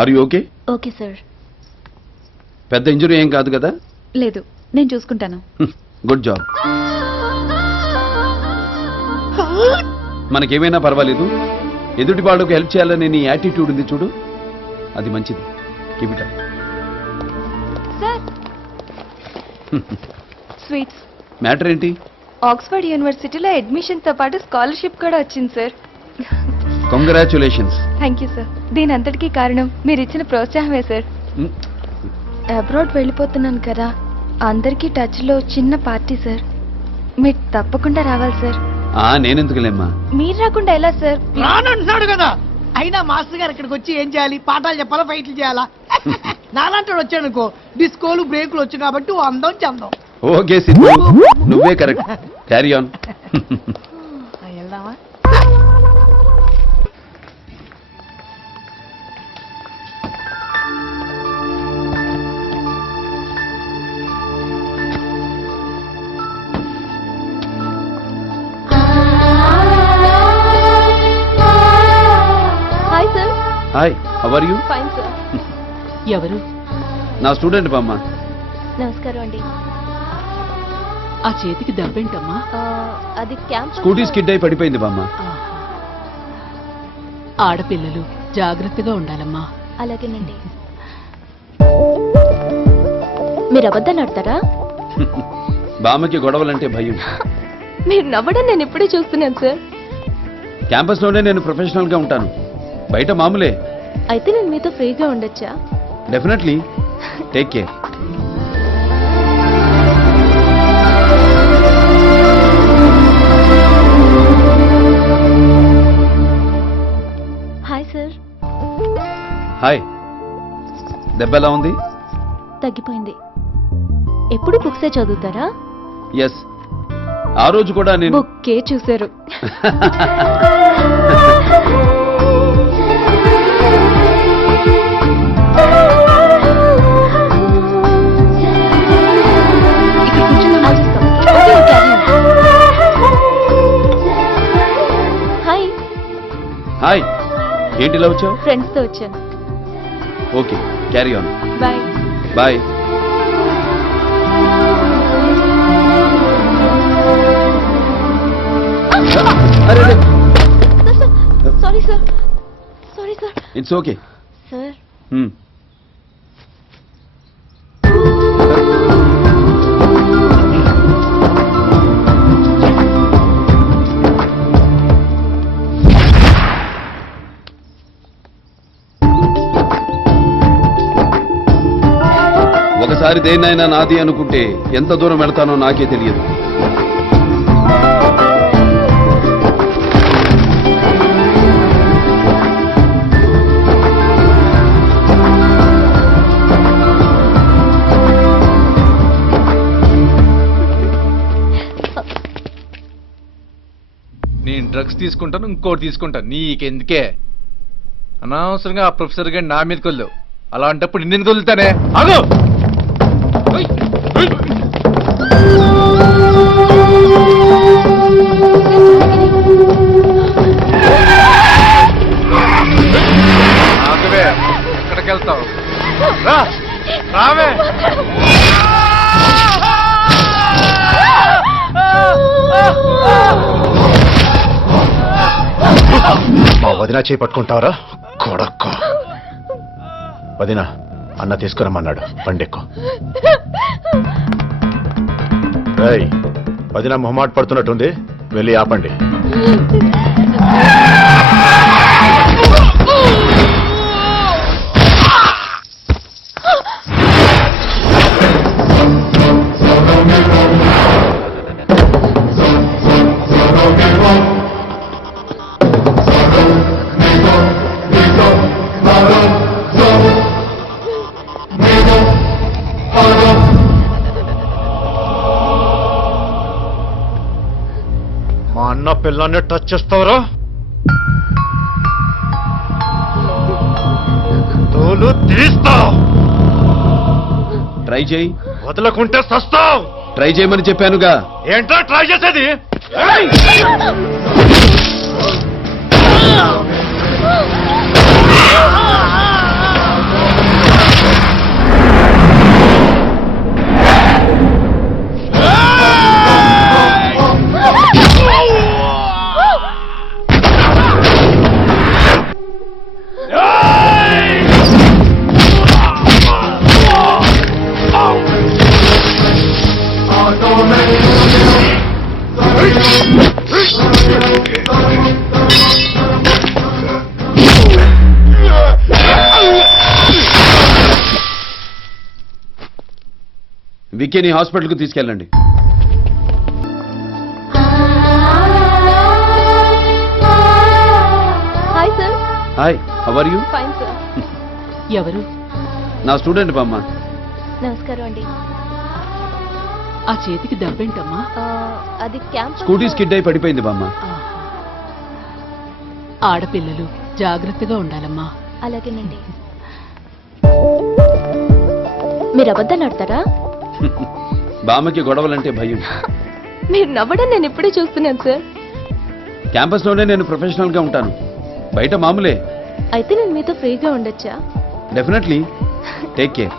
Are you okay? Okay sir. పెద్ద injury ఏం కాదు కదా? లేదు, నేను చూసుకుంటాను. Good job. మనకేమైనా పర్వాలేదు, ఎదుటి వాళ్ళకు హెల్ప్ చేయాలనే నీ యాటిట్యూడ్ ఉంది చూడు, అది మంచిది. Keep it up. Sir sweets. Matter ఏంటి? ఆక్స్ఫర్డ్ యూనివర్సిటీలో అడ్మిషన్ తో పాటు స్కాలర్షిప్ కూడా వచ్చింది sir. Congratulations. Thank you sir. దీని అంతటికీ కారణం మీరు ఇచ్చిన ప్రోత్సాహమే సార్. అబ్రాడ్ వెళ్ళిపోతున్నాను కదా, అందరికీ టచ్ లో చిన్న పార్టీ సార్. మీరు తప్పకుండా రావాలి సార్. నేనెందుకులేమ్మా? మీరు రాకుండా ఎలా సార్? రానంటున్నాడు కదా. అయినా మాస్టర్ గారు ఇక్కడికి వచ్చి ఏం చేయాలి? పాఠాలు చెప్పాలా, ఫైట్లు చేయాలా? నాలాంటి వచ్చాడు అనుకో, డిస్కోలు బ్రేకులు వచ్చు కాబట్టి ఓ అందం చందం. ఓకే సిద్ధు, నువ్వే కరెక్ట్. Carry on. వెళ్దామా? Hi sir. Hi, how are you? Fine sir. ఎవరు? నా స్టూడెంట్ బామ్మ. నమస్కారం అండి. ఆ చేతికి దెబ్బేంటమ్మా? అది క్యాంప్. స్కూటీ స్కిడ్ అయి పడిపోయింది బామ్మ. ఆడపిల్లలు జాగ్రత్తగా ఉండాలమ్మా. అలాగేనండి. మీరు అబద్ధాలు ఆడతారా? బామ్మకి గొడవలంటే భయం. మీరు నవ్వడం నేను ఇప్పుడే చూస్తున్నాను సార్. క్యాంపస్ లోనే నేను ప్రొఫెషనల్ గా ఉంటాను, బయట మామూలే. అయితే నేను మీతో ఫ్రీగా ఉండొచ్చా? Definitely. Take care. Hi sir. Hi. దెబ్బ ఎలా ఉంది? తగ్గిపోయింది. ఎప్పుడు బుక్సే చదువుతారా? ఎస్, ఆ రోజు కూడా నేను బుక్కే చూశారు. హాయ్. హాయ్. ఏంటిలా వచ్చావు? ఫ్రెండ్స్ తో వచ్చాను. Okay, carry on. Bye. Bye. Sorry sir. Sorry sir. It's okay sir. ఒకసారి దేన్నైనా నాది అనుకుంటే ఎంత దూరం వెళ్తానో నాకే తెలియదు. నేను డ్రగ్స్ తీసుకుంటాను, ఇంకోటి తీసుకుంటాను, నీకెందుకే? అనవసరంగా ఆ ప్రొఫెసర్ గారి నా మీదకి వెళ్ళు. అలాంటప్పుడు నిన్నెందుకు వదులుతానే? ఆగు! ఆగవే, ఎక్కడికి వెళ్తావు? రావే. మా వదిన చేపట్టుకుంటావరా కొడక్క? వదిన, అన్న తీసుకురమ్మన్నాడు, పండెక్కు. వదిన మొహమాట పడుతున్నట్టుంది, వెళ్ళి ఆపండి. మా అన్న పిల్లాన్ని టచ్ చేస్తావరా? తోలు తీస్తావు. ట్రై చేయి. వదలకుంటే సస్తావు. ట్రై చేయమని చెప్పానుగా. ఏంట్రా ట్రై చేసేది? విక్కీని హాస్పిటల్కి తీసుకెళ్ళండి. Hi sir. Hi, how are you? Fine sir. ఎవరు? నా స్టూడెంట్ బామ్మ. నమస్కారం అండి. ఆ చేతికి దెబ్బేంటమ్మా? అది క్యాంప్. స్కూటీ స్కిడ్ అయి పడిపోయింది బామ్మ. ఆహా. ఆడపిల్లలు జాగ్రత్తగా ఉండాలమ్మా. అలాగేనండి. మీరు అబద్ధాలు ఆడతారా? బామ్మకి గొడవలంటే భయం. మీరు నవ్వడం నేను ఇప్పుడే చూస్తున్నాను సార్. క్యాంపస్లోనే నేను ప్రొఫెషనల్గా ఉంటాను, బయట మామూలే. అయితే నేను మీతో ఫ్రీగా ఉండొచ్చా? డెఫినెట్లీ. Take care.